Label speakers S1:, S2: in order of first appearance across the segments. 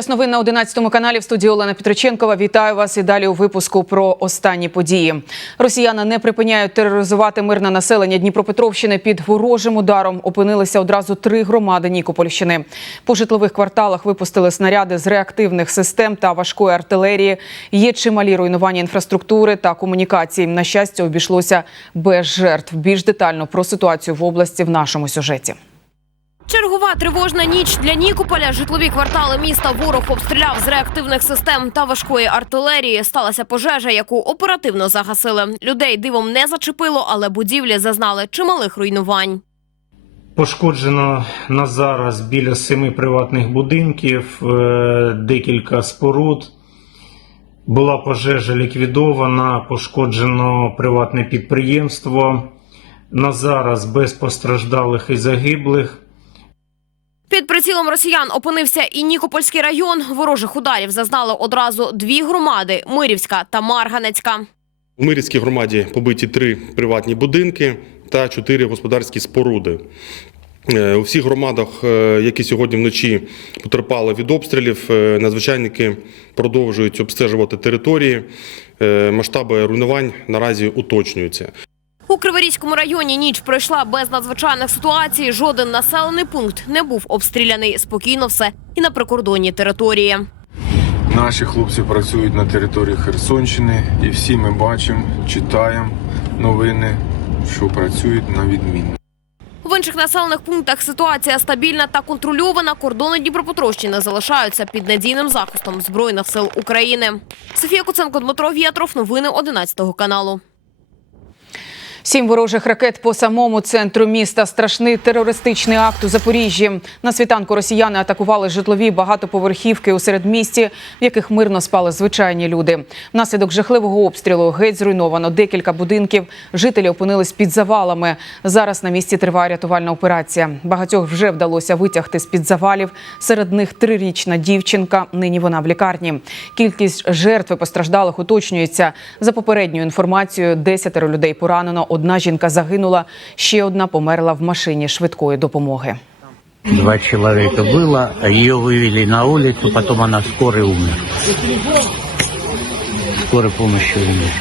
S1: Час новин на 11 каналі в студії Олена Петриченкова. Вітаю вас і далі у випуску про останні події. Росіяни не припиняють тероризувати мирне населення Дніпропетровщини. Під ворожим ударом опинилися одразу три громади Нікопольщини. По житлових кварталах випустили снаряди з реактивних систем та важкої артилерії. Є чималі руйнування інфраструктури та комунікацій. На щастя, обійшлося без жертв. Більш детально про ситуацію в області в нашому сюжеті.
S2: Чергова тривожна ніч для Нікополя. Житлові квартали міста ворог обстріляв з реактивних систем та важкої артилерії. Сталася пожежа, яку оперативно загасили. Людей дивом не зачепило, але будівлі зазнали чималих руйнувань.
S3: Пошкоджено на зараз біля семи приватних будинків, е, декілька споруд. Була пожежа ліквідована, пошкоджено приватне підприємство. На зараз без постраждалих і загиблих.
S2: Під прицілом росіян опинився і Нікопольський район. Ворожих ударів зазнали одразу дві громади: Мирівська та Марганецька.
S4: У Мирівській громаді побиті три приватні будинки та чотири господарські споруди. Е, У всіх громадах, е, які сьогодні вночі потерпали від обстрілів, е, надзвичайники продовжують обстежувати території. Масштаби руйнувань наразі уточнюються.
S2: У Криворізькому районі ніч пройшла без надзвичайних ситуацій. Жоден населений пункт не був обстріляний. Спокійно все і на прикордонній території.
S5: Наші хлопці працюють на території Херсонщини, і всі ми бачимо, читаємо новини, що працюють на відмінно.
S2: В інших населених пунктах ситуація стабільна та контрольована. Кордони Дніпропетровщини залишаються під надійним захистом збройних сил України. Софія Куценко, Дмитро В'ятров. Новини 11 каналу.
S1: Сім ворожих ракет по самому центру міста. Страшний терористичний акт у Запоріжжі. На світанку росіяни атакували житлові багатоповерхівки у середмісті, в яких мирно спали звичайні люди. Внаслідок жахливого обстрілу геть зруйновано декілька будинків. Жителі опинились під завалами. Зараз на місці триває рятувальна операція. Багатьох вже вдалося витягти з під завалів. Серед них трирічна дівчинка. Нині вона в лікарні. Кількість жертв і постраждалих уточнюється. За попередньою інформацією, десятеро людей поранено. Одна жінка загинула, ще одна померла в машині швидкої допомоги.
S6: Два человека было, ее вывели на улицу, потом она скорой умер. Скорой помощи умер.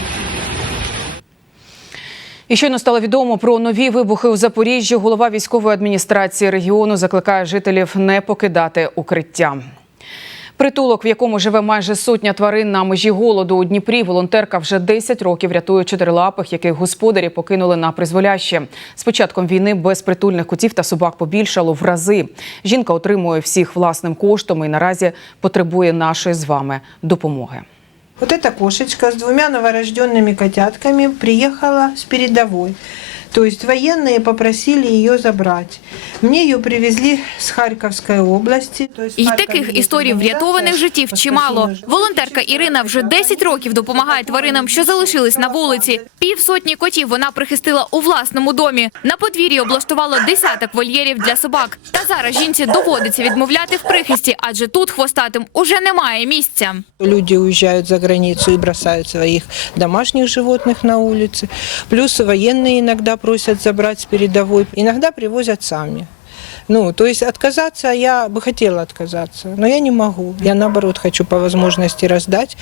S1: І щойно стало відомо про нові вибухи у Запоріжжі. Голова військової адміністрації регіону закликає жителів не покидати укриття. Притулок, в якому живе майже сотня тварин на межі голоду у Дніпрі, волонтерка вже 10 років рятує чотирилапих, яких господарі покинули на призволяще. З початком війни безпритульних котів та собак побільшало в рази. Жінка отримує всіх власним коштом і наразі потребує нашої з вами допомоги.
S7: Вот эта кошечка с двумя новорожденными котятками приехала с передовой. То есть военные попросили ее забрать. Мне ее привезли с Харьковской области. То есть
S8: І
S7: Харьков
S8: таких
S7: есть
S8: історій
S7: организация
S8: врятованих життів
S7: по
S8: чимало.
S7: спасению животных.
S8: Волонтерка Ірина вже 10 років допомагає тваринам, що залишились на вулиці. Півсотні котів вона прихистила у власному домі. На подвір'ї облаштувала десяток вольєрів для собак. Та зараз жінці доводиться відмовляти в прихисті, адже тут хвостатим уже немає місця.
S7: Люди уезжают за границу и бросают своих домашних животных на улице. Плюс военные иногда просят забрать с передовой. Иногда привозят сами. Ну, то есть отказаться я бы хотела отказаться, но я не могу. Я наоборот хочу по возможности раздать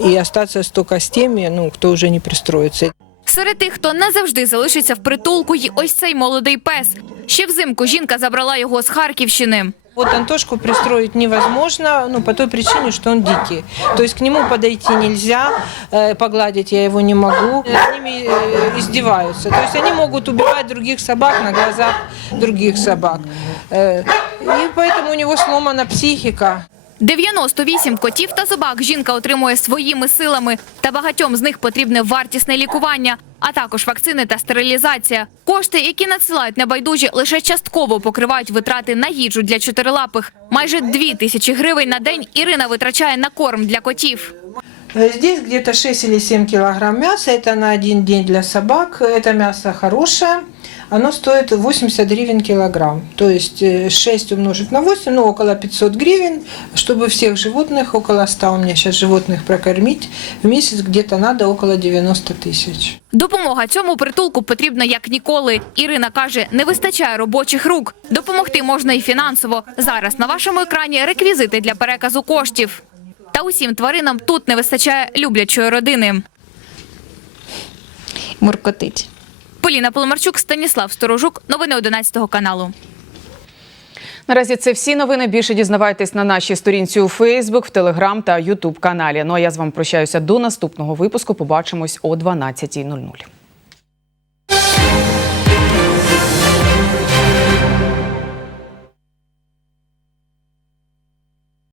S7: и остаться только с теми, ну, кто уже не пристроится.
S8: Серед тих, хто назавжди залишиться в притулку, й ось цей молодий пес. Ще взимку жінка забрала його з Харківщини.
S7: Вот Антошку пристроить невозможно, ну, по той причине, что он дикий. То есть к нему подойти нельзя, э, погладить я его не могу. Над ними э, издеваются. То есть они могут убивать других собак на глазах других собак. Э, и поэтому у него сломана психика.
S8: 98 котів та собак жінка отримує своїми силами, та багатьом з них потрібне вартісне лікування, а також вакцини та стерилізація. Кошти, які надсилають небайдужі, лише частково покривають витрати на їжу для чотирилапих. Майже дві тисячі гривень на день Ірина витрачає на корм для котів.
S7: Э, Здесь где-то 6 или 7 килограмм мяса. Это на один день для собак. Это мясо хорошее. оно стоит 80 гривен килограмм. То есть э, 6 умножить на 8, ну около 500 гривен, чтобы всех животных, около 100 у меня сейчас животных прокормить, в месяц где-то надо около 90 тысяч.
S8: Допомога цьому притулку потрібна як ніколи. Ірина каже, не вистачає робочих рук. Допомогти можна і фінансово. Зараз на вашому екрані реквізити для переказу коштів. Та усім тваринам тут не вистачає люблячої родини.
S9: Муркотить.
S8: Поліна Поломарчук, Станіслав Сторожук. Новини 11 каналу.
S1: Наразі це всі новини. Більше дізнавайтесь на нашій сторінці у Фейсбук, в Телеграм та Ютуб каналі. Ну а я з вами прощаюся до наступного випуску. Побачимось о 12.00.